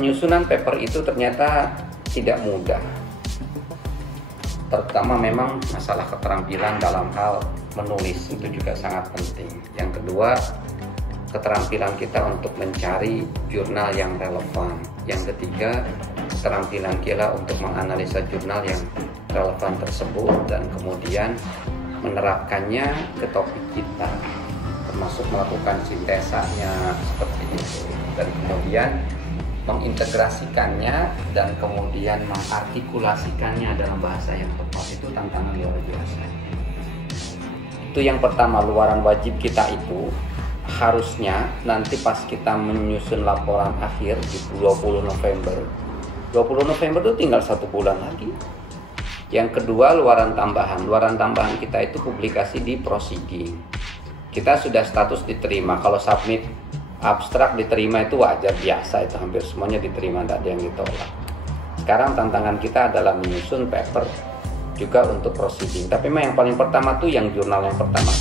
Penyusunan paper itu ternyata tidak mudah. Terutama memang masalah keterampilan dalam hal menulis itu juga sangat penting. Yang kedua, keterampilan kita untuk mencari jurnal yang relevan. Yang ketiga, keterampilan kita untuk menganalisa jurnal yang relevan tersebut dan kemudian menerapkannya ke topik kita, termasuk melakukan sintesanya seperti itu, dan kemudian mengintegrasikannya dan kemudian mengartikulasikannya dalam bahasa yang tepat. Itu tantangan luar biasa. Itu yang pertama, luaran wajib kita itu harusnya nanti pas kita menyusun laporan akhir di 20 November 20 November itu tinggal 1 bulan lagi. Yang kedua, luaran tambahan kita itu publikasi di proceeding. Kita sudah status diterima. Kalau submit abstrak diterima itu wajar, biasa, itu hampir semuanya diterima, tidak ada yang ditolak. Sekarang tantangan kita adalah menyusun paper juga untuk proceeding. Tapi memang yang paling pertama tuh yang jurnal yang pertama.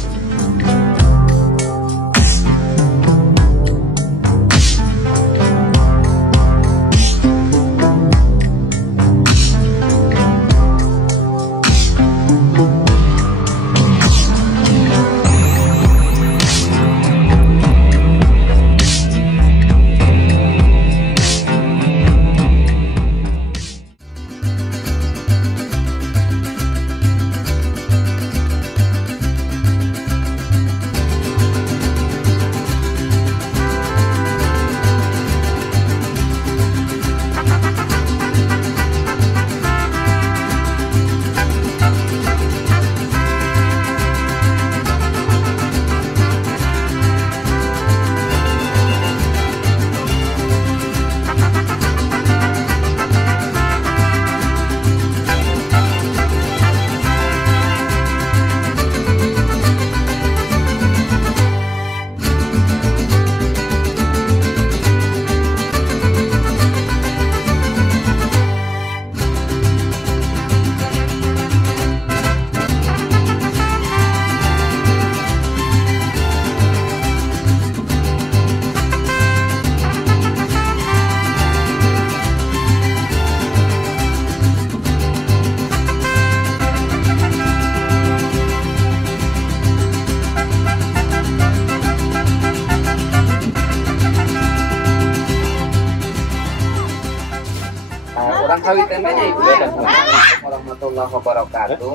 Orang kawin tempenya Ibu ya. Assalamualaikum warahmatullahi wabarakatuh.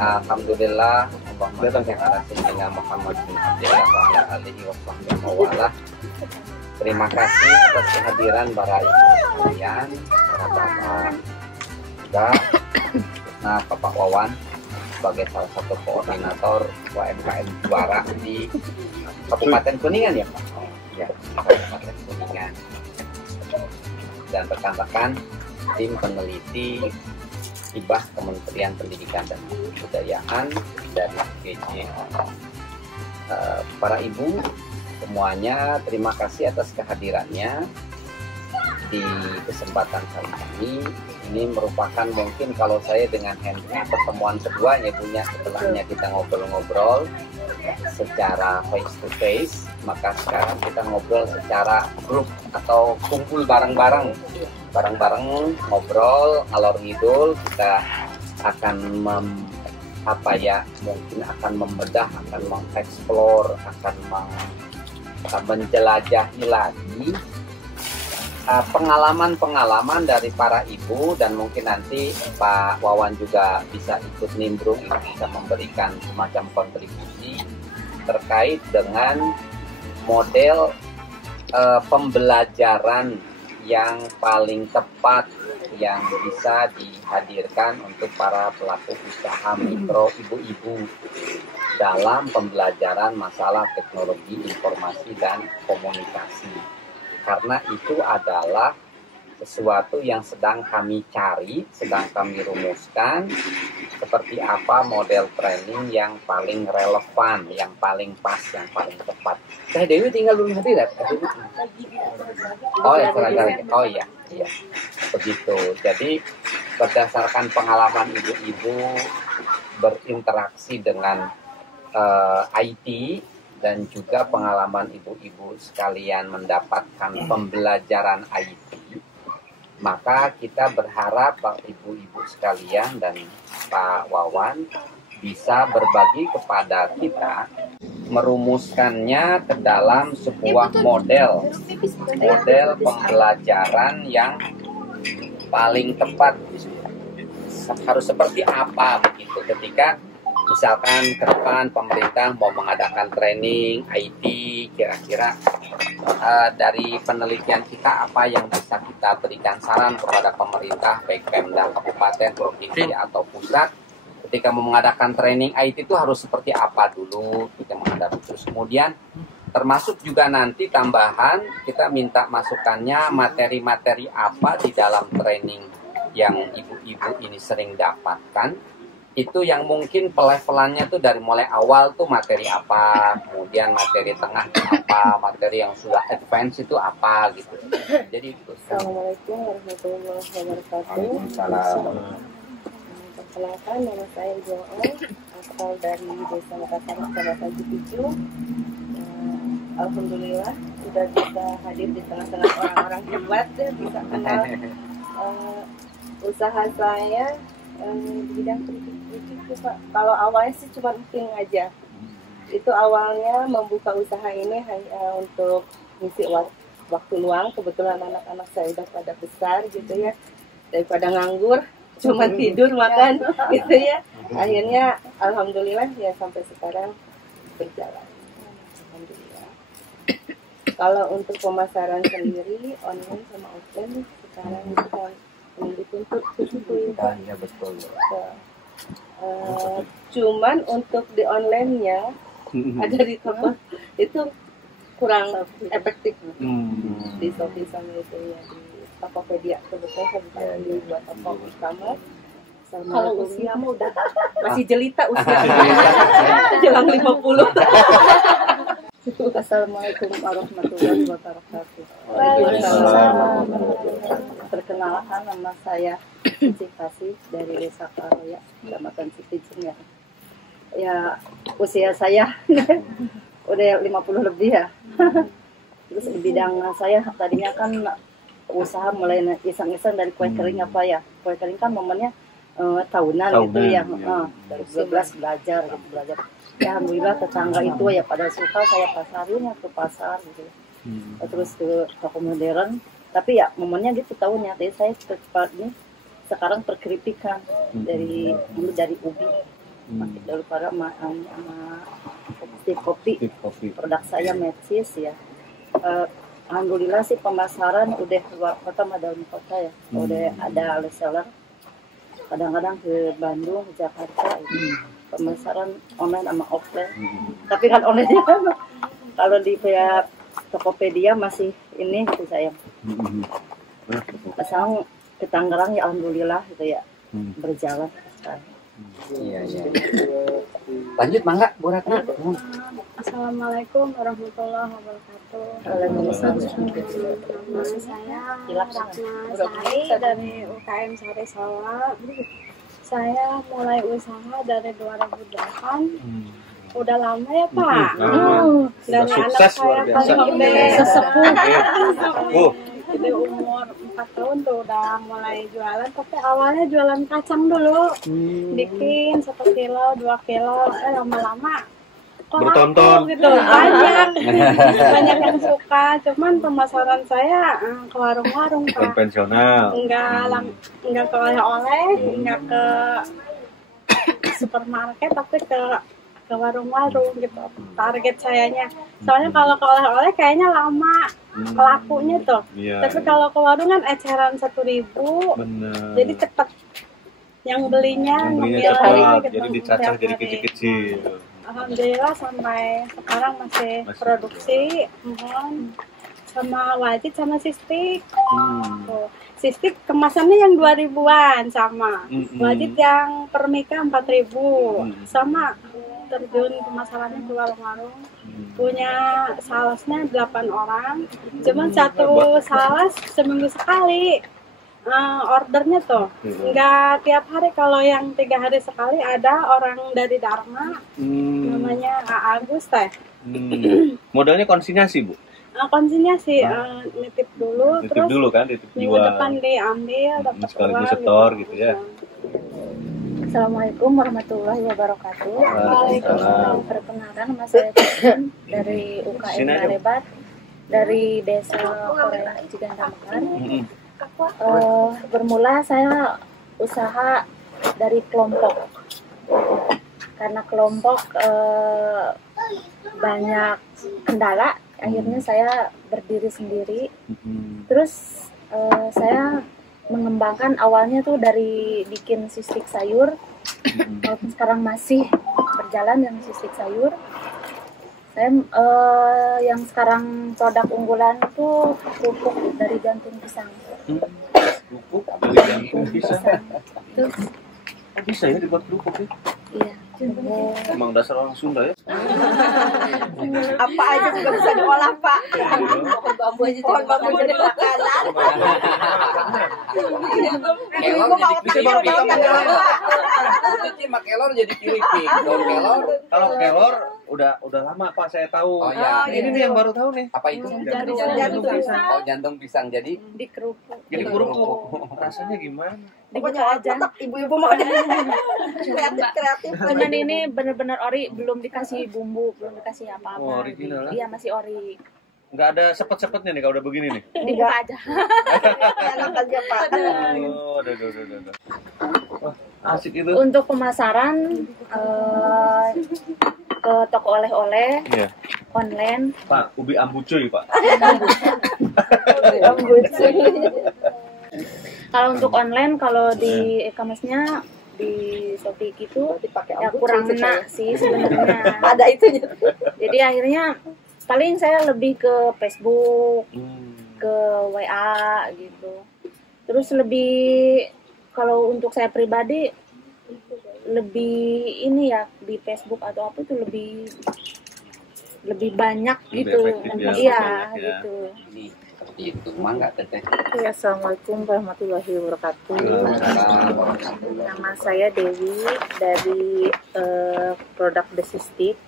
Alhamdulillah, Allahumma shalli ala sayyidina Muhammad bin Abdillah wa ala alihi wasallam. Terima kasih atas kehadiran para ibu sekalian, para bapak juga, nah Bapak Wawan sebagai salah satu koordinator UMKM juara di Kabupaten Kuningan ya Pak. Ya, Kabupaten Kuningan. Dan rekan-rekan tim peneliti hibah Kementerian Pendidikan dan Kebudayaan dari PJ. Para ibu semuanya, terima kasih atas kehadirannya di kesempatan kali ini. Ini merupakan mungkin kalau saya dengan Henry pertemuan kedua ya punya, setelahnya kita ngobrol-ngobrol secara face to face, maka sekarang kita ngobrol secara grup atau kumpul bareng-bareng ngobrol ngalor ngidul. Kita akan mungkin akan membedah, akan mengeksplor, akan menjelajahi lagi pengalaman dari para ibu, dan mungkin nanti Pak Wawan juga bisa ikut nimbrung, bisa memberikan semacam kontribusi terkait dengan model pembelajaran yang paling tepat yang bisa dihadirkan untuk para pelaku usaha mikro, ibu-ibu dalam pembelajaran masalah teknologi informasi dan komunikasi. Karena itu adalah sesuatu yang sedang kami cari, sedang kami rumuskan, seperti apa model training yang paling relevan, yang paling pas, yang paling tepat. Teh Dewi tinggal belum hadir ya? Oh ya, oh iya, begitu. Jadi berdasarkan pengalaman ibu-ibu berinteraksi dengan IT dan juga pengalaman ibu-ibu sekalian mendapatkan pembelajaran IT, maka kita berharap Pak ibu-ibu sekalian dan Pak Wawan bisa berbagi kepada kita, merumuskannya ke dalam sebuah model pembelajaran yang paling tepat. Harus seperti apa begitu ketika misalkan ke depan pemerintah mau mengadakan training IT, kira-kira dari penelitian kita apa yang bisa kita berikan saran kepada pemerintah baik Pemda, kabupaten, provinsi atau pusat ketika mau mengadakan training IT itu harus seperti apa dulu kita menghadapi. Terus kemudian termasuk juga nanti tambahan kita minta masukannya materi-materi apa di dalam training yang ibu-ibu ini sering dapatkan, itu yang mungkin pelevelannya tuh dari mulai awal tuh materi apa, kemudian materi tengah apa, materi yang sudah advance itu apa gitu. Jadi itu. Assalamualaikum warahmatullahi wabarakatuh. Waalaikumsalam. Perkenalkan, nama saya Joel, asal dari Desa Makassar, Kecamatan Cipiju. Alhamdulillah sudah bisa hadir di tengah-tengah orang-orang hebat, bisa kenal usaha saya di bidang kritik Pak. Kalau awalnya sih cuma emping aja. Itu awalnya membuka usaha ini hanya untuk ngisi waktu luang. Kebetulan anak-anak saya udah pada besar gitu ya. Daripada nganggur, cuma tidur makan gitu ya. Akhirnya alhamdulillah ya sampai sekarang berjalan. Alhamdulillah. Kalau untuk pemasaran sendiri online sama offline sekarang itu dituntut itu Ya betul. Cuman untuk di online-nya ada di toko itu kurang efektif di Shopee sama itu ya di Tokopedia. Kebetulan saya bukan di dua toko utama. Kalau usia udah masih jelita usia jelang 50. Assalamualaikum warahmatullahi wabarakatuh. Perkenalkan, nama saya Cici Kasih dari Desa Karoya, Kecamatan Cipijung ya. Ya usia saya udah 50 lebih ya. Terus di bidang saya tadinya kan usaha mulai iseng-iseng dari kue kering apa ya. Kue kering kan momennya tahunan gitu ya. Dari 12 belajar. Ya alhamdulillah tetangga itu ya pada suka saya pasarin ya ke pasar gitu. Terus ke toko modern. Tapi ya momennya gitu tahunnya. Jadi saya cepat ini sekarang perkeripikan dari ubi. Masih daripada sama kopi. Produk saya Metsis ya. Alhamdulillah sih pemasaran udah luar kota sama dalam kota ya. Udah ada reseller. Kadang-kadang ke Bandung, ke Jakarta. Pemasaran online sama offline. Tapi kan online-nya kan kalau di pihak Tokopedia masih ini gitu saya. Pasang ke Tangerang ya alhamdulillah gitu ya. Berjalan sekarang. Iya. Lanjut mangga Bu Ratna. Assalamualaikum warahmatullahi wabarakatuh. Waalaikumsalam. Nama saya Ratna Sari dari UKM Sari Sawah. Saya mulai usaha dari 2008. Udah lama ya Pak. Dari anak saya paling sesepuh. Jadi umur 4 tahun tuh udah mulai jualan. Tapi awalnya jualan kacang dulu. Bikin 1 kilo, 2 kilo. Lama-lama kok bertonton gitu banyak yang suka. Cuman pemasaran saya ke warung-warung Pak. konvensional, enggak ke oleh-oleh, enggak ke supermarket, tapi ke warung-warung gitu. Target sayanya. Soalnya kalau ke oleh-oleh kayaknya lama lakunya tuh. Tapi kalau ke warung kan eceran 1.000. Bener. Jadi cepet yang belinya cepat, jadi dicacah jadi kecil-kecil. Alhamdulillah sampai sekarang masih produksi, sama wajit sama sistik. Sistik kemasannya yang 2.000-an sama. Wajit yang per mika 4.000. Sama terjun pemasarannya ke warung-warung. Punya salesnya 8 orang. Cuman satu sales seminggu sekali. ordernya tuh nggak tiap hari. Kalau yang 3 hari sekali ada orang dari Dharma, namanya Agus teh. Modalnya konsinyasi, Bu? Konsinyasi, nitip dulu, Nitip terus dulu kan, nitip minggu jual. depan diambil, dapat Sekaligus uang setor gitu ya. Assalamualaikum warahmatullahi wabarakatuh. Waalaikumsalam. Perkenalkan, nama saya Cicin dari UKM Sini aja. Barebat dari Desa Korea Ciganda Mekar. Bermula saya usaha dari kelompok. Karena kelompok banyak kendala, akhirnya saya berdiri sendiri. Terus saya mengembangkan awalnya tuh dari bikin sislik sayur, walaupun sekarang masih berjalan yang sislik sayur. Saya yang sekarang produk unggulan tuh kerupuk dari jantung pisang. Kerupuk dari jantung pisang. Terus Bisa ya dibuat kerupuk ya? iya, Emang dasar orang Sunda ya? Apa aja juga bisa diolah, Pak. Pohon bambu aja jadi makanan. Kelor jadi keripik. Cuci sama kelor jadi keripik. Daun kelor. Kalau kelor udah lama Pak, saya tahu. Oh, iya. Ini nih yang baru tahu nih. Apa itu? Jantung pisang. Oh, jantung pisang. Jadi di kerupuk. Jadi kerupuk. Rasanya gimana? Dibuka aja. Ibu-ibu mau kreatif. Cuman ini bener-bener ori, belum dikasih bumbu, belum dikasih apa-apa. Oh, original, Iya, masih ori. Nggak ada sepet-sepetnya nih kalau udah begini nih. Dibuka aja. Enak aja, Pak. Oh, udah. Wah, asik itu. Untuk pemasaran ke toko oleh-oleh Iya. online. Pak, ubi ambucuy, Pak. Kalau untuk online, kalau di e-commerce-nya di Shopee gitu Dipakai ya ambu, kurang cuy, enak sih sebenarnya. Ada itunya. Jadi akhirnya paling saya lebih ke Facebook, ke WA gitu. Terus lebih kalau untuk saya pribadi lebih ini ya di Facebook atau apa itu lebih banyak Lebih gitu. efektif ya, Iya banyak ya. gitu. ini seperti itu. Mangga teteh. Ya, Assalamualaikum warahmatullahi wabarakatuh. Nama saya Dewi dari produk Desistik.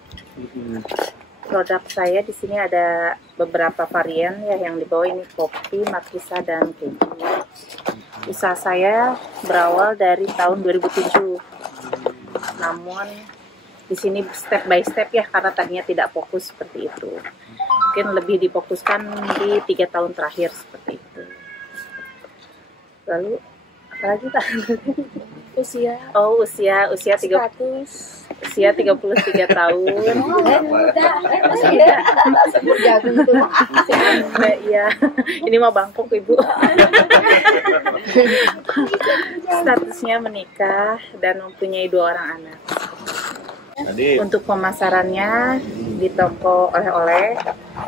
Produk saya di sini ada beberapa varian ya, yang di bawah ini kopi, markisa, dan keju. Usaha saya berawal dari tahun 2007. Namun di sini step by step ya, karena tadinya tidak fokus seperti itu. Mungkin lebih difokuskan di 3 tahun terakhir seperti itu. Lalu apa lagi Pak? Usia 33 tahun. Iya, ini mah Bangkok Ibu. Statusnya menikah dan mempunyai 2 orang anak. Tadi Untuk pemasarannya di toko oleh-oleh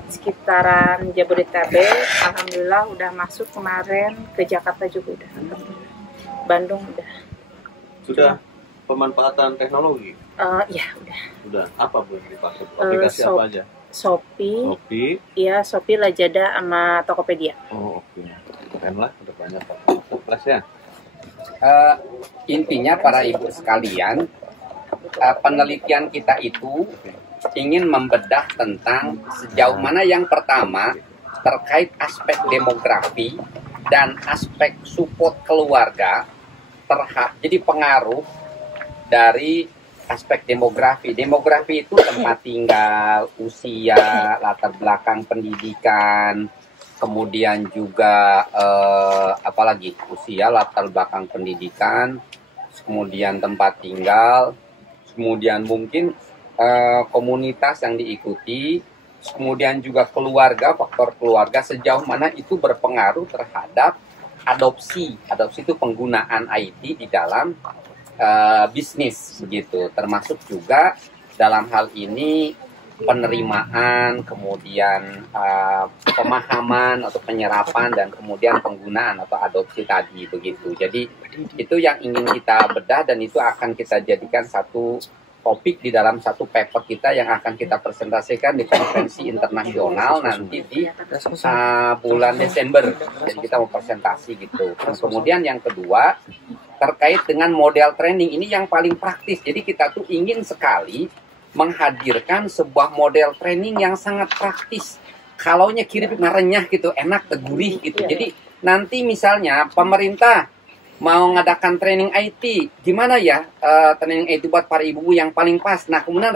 sekitaran Jabodetabek, alhamdulillah udah masuk kemarin, ke Jakarta juga udah, Bandung udah. sudah pemanfaatan teknologi. Ya udah. Udah apa Bu yang dipakai? Aplikasi apa aja? Shopee, Shopee. iya Shopee, Lazada, sama Tokopedia. Oh, oke. Keren lah, udah banyak marketplace ya. Intinya para ibu sekalian, penelitian kita itu ingin membedah tentang sejauh mana yang pertama terkait aspek demografi dan aspek support keluarga jadi pengaruh dari aspek demografi. Demografi itu tempat tinggal, usia, latar belakang pendidikan, kemudian juga apalagi usia, latar belakang pendidikan, kemudian tempat tinggal, kemudian mungkin komunitas yang diikuti, kemudian juga keluarga, faktor keluarga, sejauh mana itu berpengaruh terhadap adopsi. Adopsi itu penggunaan IT di dalam bisnis begitu, termasuk juga dalam hal ini penerimaan, kemudian pemahaman atau penyerapan, dan kemudian penggunaan atau adopsi tadi begitu. Jadi itu yang ingin kita bedah, dan itu akan kita jadikan satu topik di dalam satu paper kita yang akan kita presentasikan di konferensi internasional nanti di bulan Desember. Jadi kita mau presentasi gitu. Dan kemudian yang kedua terkait dengan model training ini yang paling praktis. Jadi kita tuh ingin sekali menghadirkan sebuah model training yang sangat praktis. Kalaunya kirip renyah gitu, enak, gurih gitu. Jadi nanti misalnya pemerintah mau ngadakan training IT, gimana ya training IT buat para ibu yang paling pas. Nah kemudian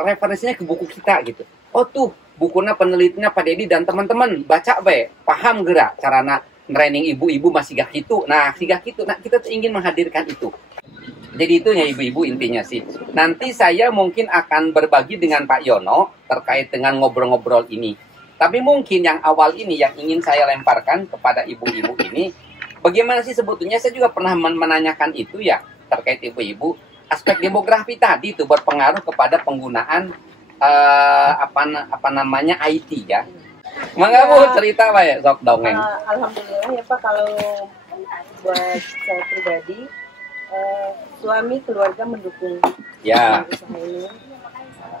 referensinya ke buku kita gitu. Oh tuh bukunya penelitinya Pak Dedi dan teman-teman baca be, paham gerak carana training ibu-ibu masih gak gitu. Nah sigak gitu. Nah kita tuh ingin menghadirkan itu. Jadi itu ya ibu-ibu intinya sih. Nanti saya mungkin akan berbagi dengan Pak Yono terkait dengan ngobrol-ngobrol ini. Tapi mungkin yang awal ini yang ingin saya lemparkan kepada ibu-ibu ini, bagaimana sih sebetulnya, saya juga pernah menanyakan itu ya, terkait ibu-ibu, aspek demografi tadi itu berpengaruh kepada penggunaan apa namanya IT ya. Mangga Bu, cerita Pak ya, sok dongeng. Alhamdulillah ya Pak, kalau buat saya pribadi, suami keluarga mendukung Ya. usaha ini.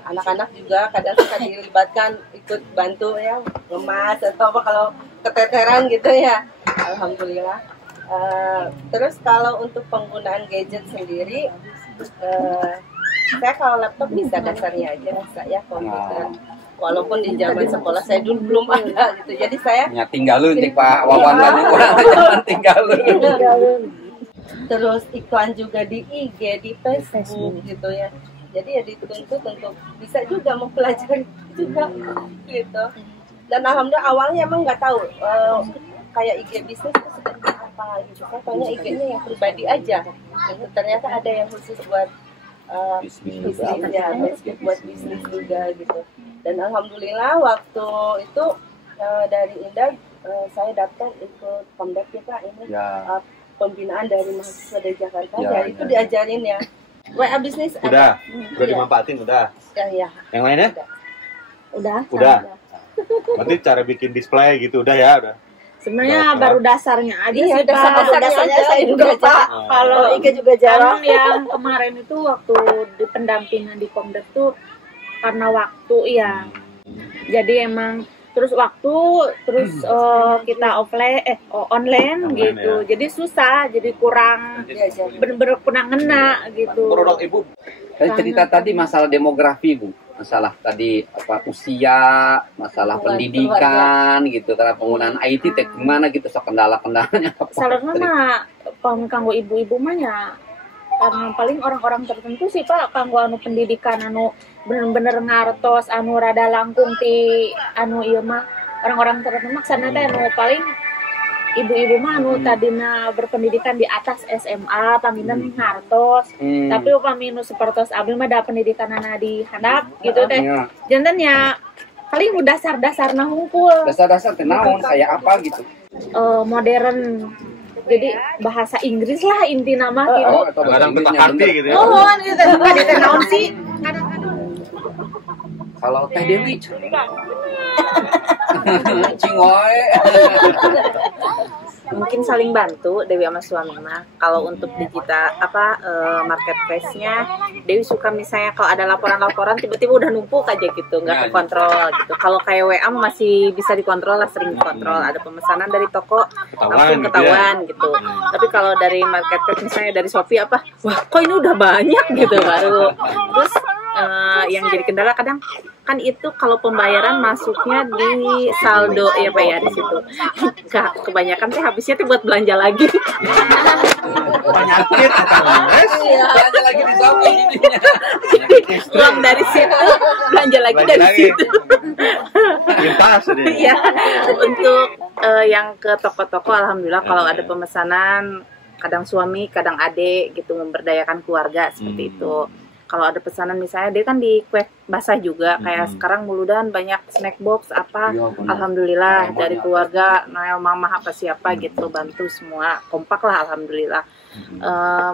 Anak-anak juga kadang suka dilibatkan ikut bantu ya, ngemas atau apa kalau keteteran gitu ya. Alhamdulillah. Terus kalau untuk penggunaan gadget sendiri, saya kalau laptop bisa dasarnya aja, bisa ya komputer. Walaupun di zaman sekolah saya dulu belum ada gitu. Jadi saya Ya tinggalin cik Pak Wawan tadi kurang jangan tinggalin. Terus iklan juga di IG, di Facebook gitu ya. Jadi ya dituntut untuk bisa juga mempelajari juga gitu. Dan alhamdulillah awalnya emang nggak tahu kayak IG bisnis itu seperti apa gitu. Saya taunya IG-nya yang pribadi aja. Gitu. Ternyata ada yang khusus buat bisnis ya, Facebook buat bisnis juga gitu. Dan alhamdulillah waktu itu dari Indah saya daftar ikut Komdek kita ini pembinaan dari mahasiswa dari Jakarta. Ya itu diajarin ya. WA bisnis Udah iya. dimanfaatin udah. Ya. Yang lainnya? Udah. Berarti cara bikin display gitu udah ya, udah. Sebenarnya baru dasarnya aja Iya, sih Pak. dasarnya saya juga Pak. Kalau IG juga jarang. yang kemarin itu waktu di pendampingan di Komdek tuh karena waktu ya. Jadi emang terus waktu kita online gitu. Ya. Jadi susah, jadi kurang bener-bener kurang ngena gitu. Produk ibu. Tadi cerita tadi masalah demografi Bu, masalah tadi apa usia, masalah pendidikan gitu, karena penggunaan IT gimana gitu, so kendala-kendalanya apa? Salah mah kanggo ibu-ibu mah ya karena paling orang-orang tertentu sih Pak kanggo anu pendidikan anu bener-bener ngartos anu rada langkung ti anu ieu mah orang-orang tertentu maksana teh anu paling ibu-ibu mah anu tadina berpendidikan di atas SMA panggilan ngartos tapi upami nu sapertos abdi mah da pendidikan di handap gitu teh janten ya paling nu dasar-dasarna hungkul Dasar-dasar teh naon kayak apa gitu. modern. Jadi bahasa Inggris lah inti nama gitu. Kadang petak hati gitu ya. Mohon gitu. Ada naon sih? Kalau Teh Dewi cingoy. Mungkin saling bantu Dewi sama suami mah. Kalau untuk digital marketplace-nya Dewi suka misalnya kalau ada laporan-laporan tiba-tiba udah numpuk aja gitu, nggak kekontrol gitu. Kalau kayak WA masih bisa dikontrol lah, sering dikontrol. Ada pemesanan dari toko langsung ketahuan gitu. Tapi kalau dari marketplace misalnya dari Shopee wah kok ini udah banyak gitu baru. Terus yang jadi kendala kadang kan itu kalau pembayaran masuknya di saldo ya Pak ya di situ. Kebanyakan sih habisnya tuh buat belanja lagi. Penyakit Belanja lagi di Shopee jadinya. Uang dari situ belanja lagi dari situ. Lintas Ya untuk yang ke toko-toko alhamdulillah kalau ada pemesanan kadang suami kadang adik gitu memberdayakan keluarga seperti itu. Kalau ada pesanan misalnya dia kan di kue basah juga kayak sekarang Muludan banyak snack box apa alhamdulillah dari keluarga Nael mama apa siapa gitu bantu semua kompak lah alhamdulillah.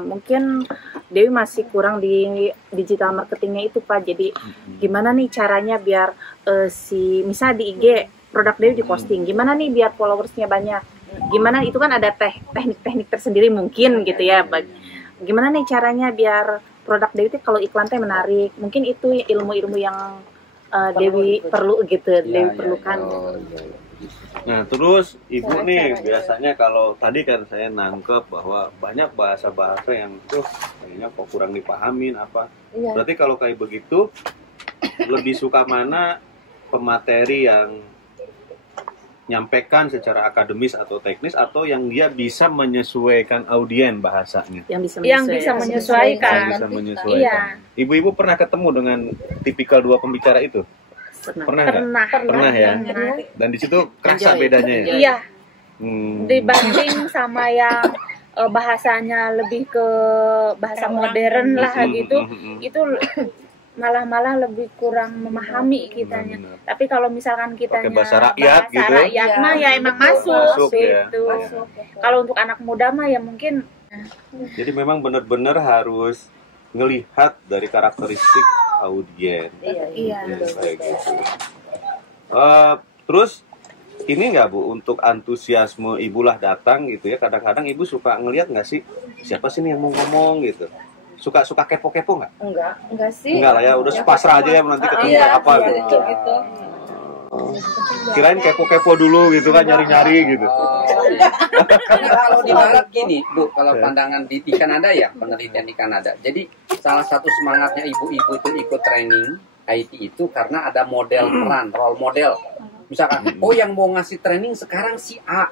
Mungkin Dewi masih kurang di digital marketingnya itu Pak. Jadi gimana nih caranya biar misalnya di IG produk Dewi di posting gimana nih biar followersnya banyak, gimana itu kan ada teknik-teknik tersendiri mungkin gitu ya. Gimana nih caranya biar produk Dewi itu kalau iklan teh menarik. Mungkin itu ilmu-ilmu yang Dewi perlu gitu, Dewi perlukan. Nah, terus Ibu nih biasanya kalau tadi kan saya nangkep bahwa banyak bahasa-bahasa yang itu kayaknya kok kurang dipahamin apa. Iya. Berarti kalau kayak begitu lebih suka mana pemateri yang nyampaikan secara akademis atau teknis atau yang dia bisa menyesuaikan audien bahasanya? Yang bisa menyesuaikan. Yang bisa menyesuaikan. Iya. Ibu-ibu pernah ketemu dengan tipikal dua pembicara itu? Pernah nggak? Pernah ya. Dan di situ kerasa bedanya ya. Iya. Dibanding sama yang bahasanya lebih ke bahasa modern lah gitu, itu malah lebih kurang memahami kitanya. Tapi kalau misalkan kitanya pakai bahasa rakyat gitu, rakyat mah ya emang masuk ya. gitu. Kalau untuk anak muda mah ya mungkin. Jadi memang benar-benar harus ngelihat dari karakteristik audien. Iya. Kayak gitu. Terus ini nggak Bu, untuk antusiasme ibu lah datang gitu ya, kadang-kadang ibu suka ngelihat nggak sih siapa sih nih yang mau ngomong gitu, suka kepo-kepo nggak? Enggak sih. Enggak lah ya, udah pasrah aja ya nanti ketemu apa gitu. Kirain kepo-kepo dulu gitu kan, nyari-nyari gitu. Karena kalau di barat gini Bu, kalau pandangan di Kanada ya, penelitian di Kanada, jadi salah satu semangatnya ibu-ibu itu ikut training IT itu karena ada model peran, role model. Misalkan, oh yang mau ngasih training sekarang si A,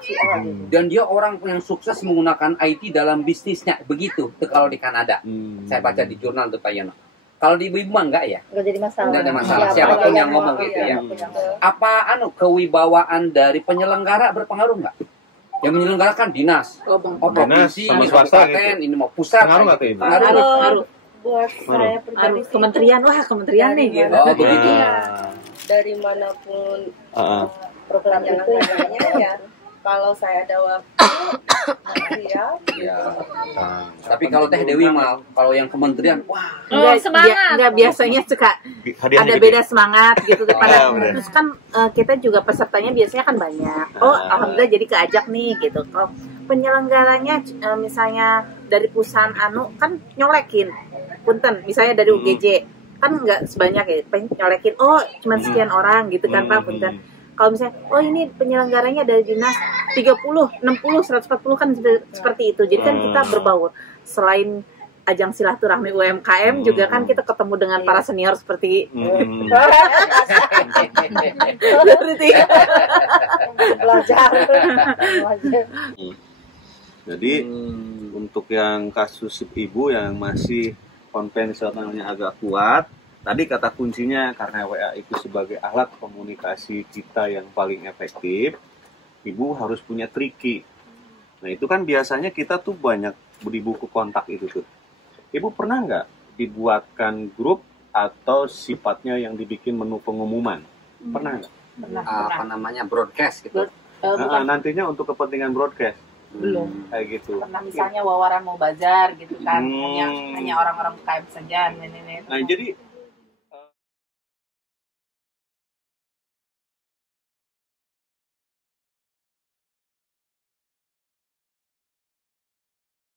dan dia orang yang sukses menggunakan IT dalam bisnisnya, begitu tuh kalau di Kanada. Saya baca di jurnal tuh Pak Yono. Kalau di ibu mah enggak ya? Enggak jadi masalah. Enggak ada masalah. Siapapun yang ngomong gitu ya. Apa kewibawaan dari penyelenggara berpengaruh nggak? Yang menyelenggarakan dinas, provinsi, sama ini swasta kabupaten, gitu. ini mau pusat. Pengaruh nggak tuh Ibu? Kalau buat saya pribadi sih, Kementerian, wah kementerian nih gitu. Oh begitu. dari manapun Program yang itu adanya ya, kalau saya ada waktu siap. Ya. Tapi kalau Teh Dewi mah, kalau yang kementerian, wah. Semangat. Biasanya suka Hadiahnya ada gitu. beda semangat gitu daripada bener. terus kan kita juga pesertanya biasanya kan banyak. Alhamdulillah jadi keajak nih gitu. Kalau penyelenggaranya misalnya dari perusahaan kan nyolekin. Punten, misalnya dari UGJ kan nggak sebanyak ya, nyolekin cuma sekian orang gitu kan Pak, punten. Kalau misalnya ini penyelenggaranya dari dinas 30, 60, 140 kan seperti itu. Jadi kan kita berbaur. Selain ajang silaturahmi UMKM juga kan kita ketemu dengan para senior seperti belajar. Jadi untuk yang kasus ibu yang masih konvensionalnya agak kuat, tadi kata kuncinya karena WA itu sebagai alat komunikasi kita yang paling efektif, ibu harus punya triki. Nah itu kan biasanya kita tuh banyak beli buku kontak itu tuh. Ibu pernah nggak dibuatkan grup atau sifatnya yang dibikin menu pengumuman? Pernah nggak? Apa namanya, broadcast gitu. Nantinya untuk kepentingan broadcast. Belum. Kayak gitu. Pernah misalnya wawaran mau bazar gitu kan, hanya orang-orang UKM saja. Nah jadi